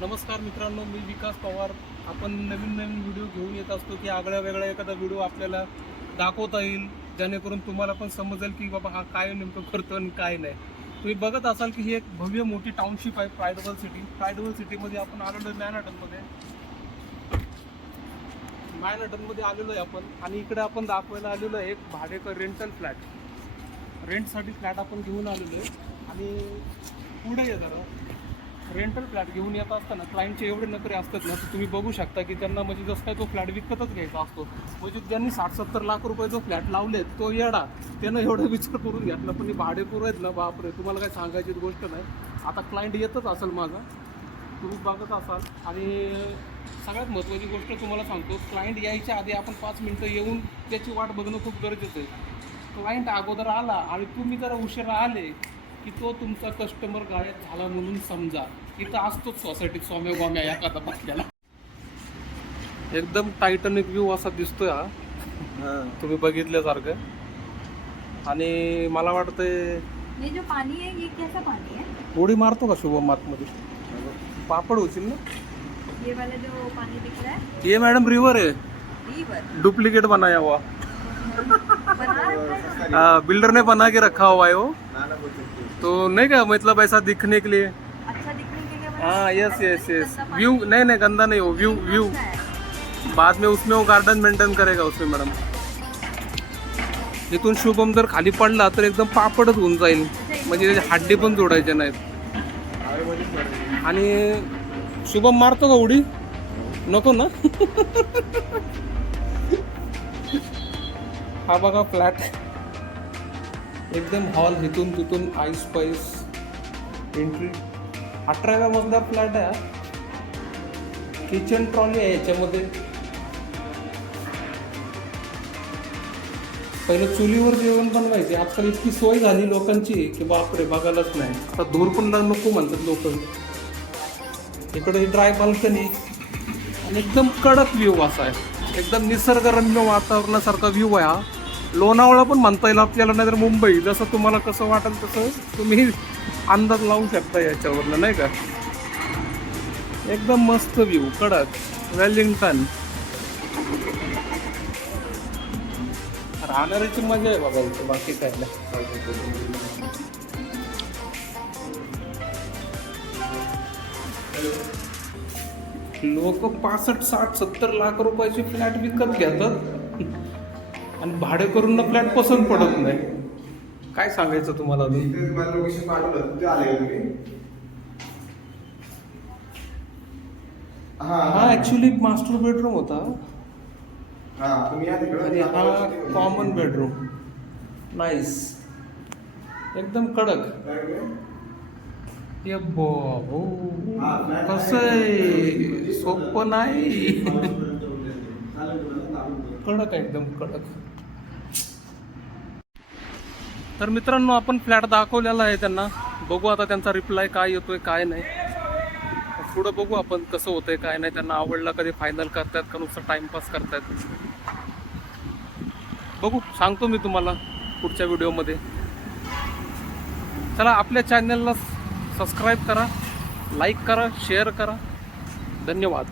नमस्कार मित्रांनो, मी विकास पवार. आपण नवीन नवीन व्हिडिओ घेऊन येत असतो की आगळा वेगळा एखादा व्हिडिओ आपल्याला दाखवता येईल, जेणेकरून तुम्हाला पण समजेल की बाबा हा काय नेमकं करतो आणि काय नाही. तुम्ही बघत असाल की ही एक भव्य मोठी टाउनशिप आहे प्रायडबल सिटी. प्रायडबल सिटीमध्ये आपण आलेलो आहे मॅनहॅटनमध्ये आलेलो आहे आपण. आणि इकडे आपण दाखवायला आलेलो आहे एक भाडेकर रेंटल फ्लॅट. रेंटसाठी फ्लॅट आपण घेऊन आलेलो आहे. आणि पुढे आहे जरा रेंटल फ्लॅट घेऊन येत असताना क्लायंटचे एवढे नखरे असतात ना, तर तुम्ही बघू शकता की त्यांना म्हणजे जसं काय तो फ्लॅट विकतच घ्यायचा असतो. म्हणजे ज्यांनी 60-70 लाख रुपये जो फ्लॅट लावलेत तो येडा, त्यानं एवढा विचार करून घेतला. पण भाडेकरू आहेत ना, बापरे, तुम्हाला काय सांगायची गोष्ट नाही. आता क्लायंट येतच असेल माझा, तुम्ही बघत असाल. आणि सगळ्यात महत्त्वाची गोष्ट तुम्हाला सांगतो, क्लायंट यायच्या आधी आपण 5 मिनटं येऊन त्याची वाट बघणं खूप गरजेचं आहे. क्लायंट अगोदर आला आणि तुम्ही जरा उशिरा आले की तो तुमचा कस्टमर गायब झाला म्हणून समजा. इथं असतोच सोसायटीत सौम्या गोम्या एखादा बसलेला. एकदम टायटॅनिक व्ह्यू असा दिसतोय हा, तुम्ही बघितल्यासारखं. आणि मला वाटतंय ये जो पानी है ये कैसा पानी है? उडी मारतो का शुभम आतमध्ये? पापड होतील ना. ये वाला जो पानी दिख रहा है ये मैडम रिवर है, रिवर डुप्लीकेट बनाया हुआ. बना रखा है। बिल्डर ने बना के रखा हुआ है वो, तो नहीं क्या मतलब ऐसा दिखने के लिए. अच्छा दिखने के लिए बना हाँ, है। यस अच्छा, यस नहीं यस. गंदा पानी व्यू नहीं गंदा नहीं हो, व्यू व्यू अच्छा है। बाद में उसमें वो गार्डन मेंटेन करेगा उसमें मॅडम. इथून शुभम जर खाली पडला तर एकदम पापडच होऊन जाईल, म्हणजे त्याची हड्डी पण जोडायचे नाहीत. आणि शुभम मारतो का उडी? नको ना. हा बघा फ्लॅट, एकदम हॉल, इथून तिथून आईस पाईस एंट्री. 18व्या मजल्यावर फ्लॅट आहे. किचन ट्रॉली आहे याच्यामध्ये. पहिलं चुलीवर जेवण बनवायचे, आजकाल इतकी सोय झाली लोकांची की बापरे, बघायलाच नाही. आता धूर पण नको म्हणतात लोक. इकडे ड्राय बाल्कनी आणि एकदम कडक व्ह्यू असा आहे, एकदम निसर्गरम्य वातावरणासारखा व्ह्यू आहे हा. लोणावळा पण म्हणता येईल आपल्याला, नाहीतर मुंबई, जसं तुम्हाला कसं वाटेल तसं तुम्ही अंदाज लावू शकता याच्यावरनं, नाही का. एकदम मस्त व्ह्यू, कडक वेलिंग्टन. राहणाऱ्याची मजा आहे बाबा इथे, बाकी काय नाही. लोक 65, 60, 70 लाख रुपयाचे फ्लॅट विकत घेतात आणि भाडे करून फ्लॅट पसंत पडत नाही. काय सांगायचं तुम्हाला अजून. हा ऍक्च्युली मास्टर बेडरूम होता आणि हा कॉमन बेडरूम. नाईस, एकदम कडक. ये बाबू कसं आहे, सोपं नाही. कडक आहे, एकदम कडक. तर मित्रांनो, आपण फ्लॅट दाखवलेला आहे त्यांना. बघू आता त्यांचा रिप्लाय काय येतोय काय नाही. पुढं बघू आपण कसं होतंय काय नाही. त्यांना आवडला, कधी फायनल करतात का नुसतं टाइमपास करतात, बघू. सांगतो मी तुम्हाला पुढच्या व्हिडिओमध्ये. चला, आपल्या चॅनलला सबस्क्राईब करा, लाईक करा, शेअर करा. धन्यवाद.